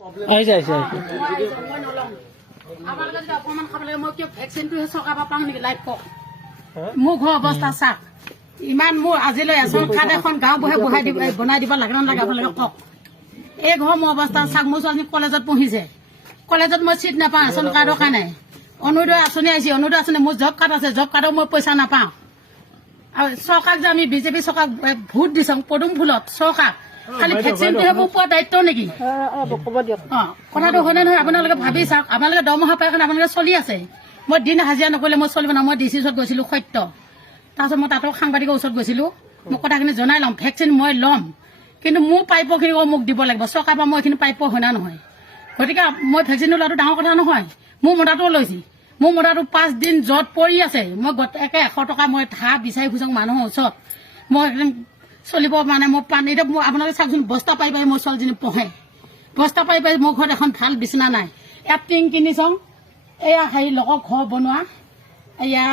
মোৰ ঘৰ অৱস্থা চাওক ইমান মোৰ আজিলৈ এজন কাৰ্ড এখন গাঁও বহাই বনাই দিব লাগে নালাগে আপোনালোকে কওক এই ঘৰ মোৰ অৱস্থা চাওক মোৰ ছোৱালী কলেজত পঢ়িছে কলেজত মই চিট নাপাওঁ ৰেচন কাৰ্ডৰ কাৰণে অৰুণোদয় আঁচনি আহিছে অৰুণোদয় আঁচনি মোৰ জব কাৰ্ড আছে জব কাৰ্ডৰ মই পইচা নাপাওঁ আৰু চৰকাৰক যে আমি বিজেপি চৰকাৰক ভোট দিছোঁ পদুম ফুলত চৰকাৰক খালি ভেকচিনটোহে মোৰ পোৱা দায়িত্ব নেকি কথাটো হয়নে নহয় আপোনালোকে ভাবি চাওক আপোনালোকে দৰমহা পাই কাৰণে আপোনালোকে চলি আছে মই দিন হাজিৰা নকৰিলে মই চলিব না মই ডি চি ওচৰত গৈছিলো সত্য তাৰপিছত মই তাতো সাংবাদিকৰ ওচৰত গৈছিলো মই কথাখিনি জনাই ল'ম ভেকচিন মই ল'ম কিন্তু মোৰ প্ৰাপ্যখিনি মোক দিব লাগিব চৰকাৰৰ পৰা মই এইখিনি প্ৰাপ্য হয় না নহয় গতিকে মই ভেকচিন লোৱাটো ডাঙৰ কথা নহয় মোৰ মতাটোও লৈছে মোৰ মতাটো 5 দিন জত পৰি আছে মই একে 100 টকা মই ধাৰ বিচাৰি ফুৰিছোঁ মানুহৰ ওচৰত মই একদম চলিব মানে মই পানী এতিয়া আপোনালোকে চাওকচোন বস্তা পাই পাই মোৰ ছোৱালীজনী পঢ়ে বস্তা পাই পাই মোৰ ঘৰত এখন ভাল বিচনা নাই ইয়াত টিং কিনি চাওঁ এয়া হেৰি লগৰ ঘৰ বনোৱা এয়া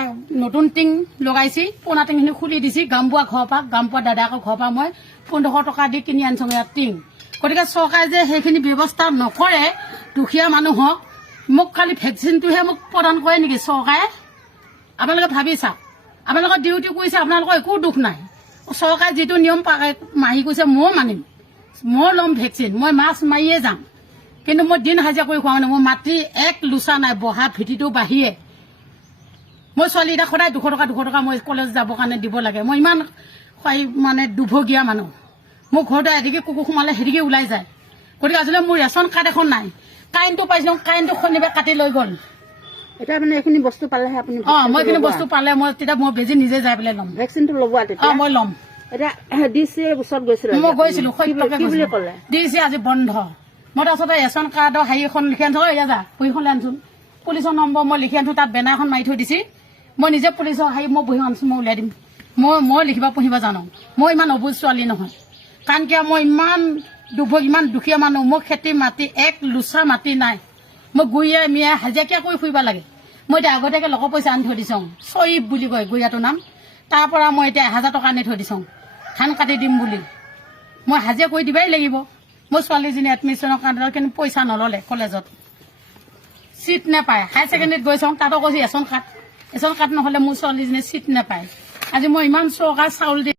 নতুন টিং লগাইছি পুৰণা টিংখিনি খুলি দিছি গামবোৱা ঘৰৰ পৰা গামবোৱা দাদাকৰ ঘৰৰ পৰা মই 1500 টকা দি কিনি আনিছোঁ ইয়াত টিং গতিকে চৰকাৰে যে সেইখিনি ব্যৱস্থা নকৰে দুখীয়া মানুহক মোক খালি ভেকচিনটোহে মোক প্ৰদান কৰে নেকি চৰকাৰে আপোনালোকে ভাবি চাওক আপোনালোকৰ ডিউটি কৰিছে আপোনালোকৰ একো দুখ নাই চৰকাৰে যিটো নিয়ম মাৰি কৈছে ময়ো মানিম মই ল'ম ভেকচিন মই মাছ মাৰিয়ে যাম কিন্তু মই দিন হাজিৰা কৰি খোৱা নাই মোৰ মাটি এক লোচা নাই বহা ভেটিটো বাঢ়িয়ে মই ছোৱালী এতিয়া সদায় 200 টকা মই কলেজ যাবৰ কাৰণে দিব লাগে মই ইমান মানে দুভগীয়া মানুহ মোৰ ঘৰতে এদিকে কুকুৰ সোমালে সেদিকে ওলাই যায় গতিকে আচলতে মোৰ ৰেচন কাৰ্ড এখন নাই কাৰেণ্টটো পাইছিলোঁ কাৰেণ্টটো শনিবাৰে কাটি লৈ গ'ল এতিয়া মানে এইখিনি বস্তু পালেহে আপুনি মই এইখিনি বস্তু পালে মই তেতিয়া মই বেজি নিজে যাই পেলাই ল'ম ভেকচিনটো ল'ব তেতিয়া মই ল'ম এতিয়া ডিচি ওচৰত গৈছিলোঁ মই গৈছিলোঁ সত্যকে কি বুলি ক'লে ডিচি আজি বন্ধ মই তাৰপিছতে ৰেচন কাৰ্ডৰ হেৰি এখন লিখি আনিছোঁ এয়া যা বহীখন লৈ আনিছোঁ পুলিচৰ নম্বৰ মই লিখি আনিছোঁ তাত বেনাৰ এখন মাৰি থৈ দিছে মই নিজে পুলিচৰ হেৰি মই বহি আনিছোঁ মই উলিয়াই দিম মই লিখিব পঢ়িব জানো মই ইমান অবুজ ছোৱালী নহয় কাৰণ কিয় মই ইমান দুখীয়া মানুহ মোৰ খেতি মাটি এক লোচা মাটি নাই মই গুৰিয়ে মিয়াই হাজিৰা কৰি ফুৰিব লাগে মই এতিয়া আগতীয়াকৈ লগৰ পইচা আনি থৈ দিছোঁ চয়ীব বুলি কয় গুৰিয়াটোৰ নাম তাৰ পৰা মই এতিয়া 1000 টকা আনি থৈ দিছোঁ ধান কাটি দিম বুলি মই হাজিৰা কৰি দিবই লাগিব মোৰ ছোৱালীজনী এডমিশ্যনৰ কাৰণে কিন্তু পইচা নল'লে কলেজত চিট নাপায় হায়াৰ ছেকেণ্ডেৰীত গৈছোঁ তাতো কৈছোঁ ৰেচন কাৰ্ড নহ'লে মোৰ ছোৱালীজনী চিট নাপায় আজি মই ইমান চৰকাৰ চাউল দি